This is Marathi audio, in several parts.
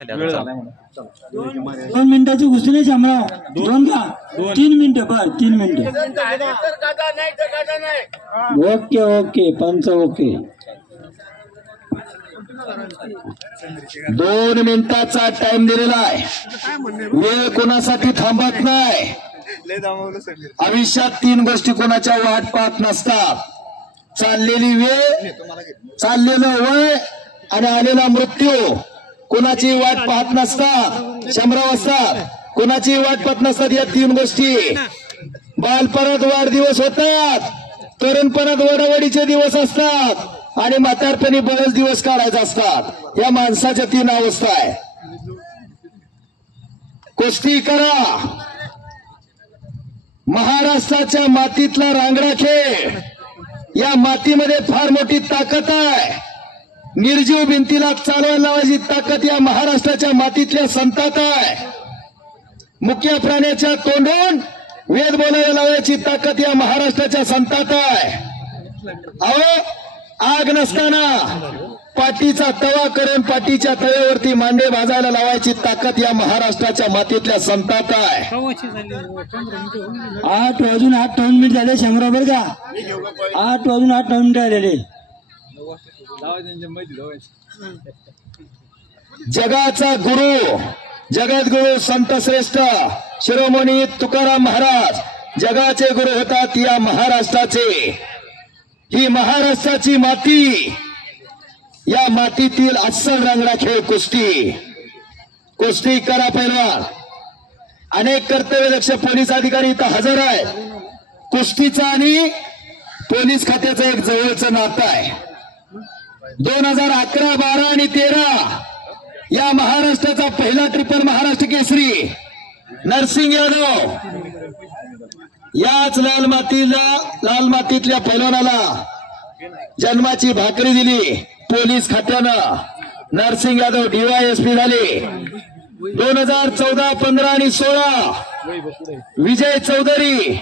2 मिनिटाची कुस्ती नाही शामराव, 2 का 3 मिनिटं बस, 3 मिनिटं. ओके ओके पंच ओके. 2 मिनिटाचा टाइम दिलेला आहे. वेळ कोणासाठी थांबत नाही. आयुष्यात 3 गोष्टी कोणाच्या वाट पाहत नसतात. चाललेली वेळ, चाललेलं वय आणि आलेला मृत्यू कोणाची वाट पाहत नसतात. 100 असतात, कोणाची वाट पाहत नसतात. या 3 गोष्टी. बालपणात वाढदिवस होतात, तरुणपणात वडावडीचे दिवस असतात आणि म्हातारपणी बरेच दिवस काढायचे असतात. या माणसाच्या 3 अवस्था आहे. कुस्ती करा. महाराष्ट्राच्या मातीतला रांगडा खेळ. या मातीमध्ये फार मोठी ताकद आहे. निर्जीव भिंतीला चालवायला लावायची ताकद या महाराष्ट्राच्या मातीतल्या संतात आहे. मुख्य प्राण्याच्या तोंडून वेद बोलायला लावायची ताकद या महाराष्ट्राच्या संतात आहे. अहो, आग नसताना पाटीचा तवा करून पाटीच्या तव्यावरती मांडे भाजायला लावायची ताकद या महाराष्ट्राच्या मातीतल्या संतात आहे. 8 वाजून 8 मिनिट झाले शामराव बरं का. 8 वाजून 8 मिनिट झालेले. जगाचा गुरु, जगद्गुरु संत श्रेष्ठ शिरोमणी तुकाराम महाराज जगाचे गुरु होतात या महाराष्ट्राचे. ही महाराष्ट्राची माती. या मातीतील अस्सल रांगडा खेळ कुस्ती. कुस्ती करा पैलवान. अनेक कर्तव्यदक्ष पोलीस अधिकारी इथं हजर आहेत. कुस्तीचा आणि पोलीस खात्याचं एक जवळचं नातं आहे. 2011, 12 आणि 13 या महाराष्ट्राचा पहिला ट्रिपल महाराष्ट्र केसरी नरसिंग यादव याच लाल मातीतल्या पैलवानाला जन्माची भाकरी दिली पोलीस खात्यानं. नरसिंग यादव DYSP झाले. 2014, 15 आणि 16 विजय चौधरी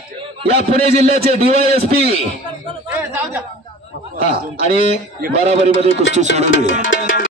या पुणे जिल्ह्याचे DYSP. आणि बराबरीमध्ये कुस्ती सोडवली.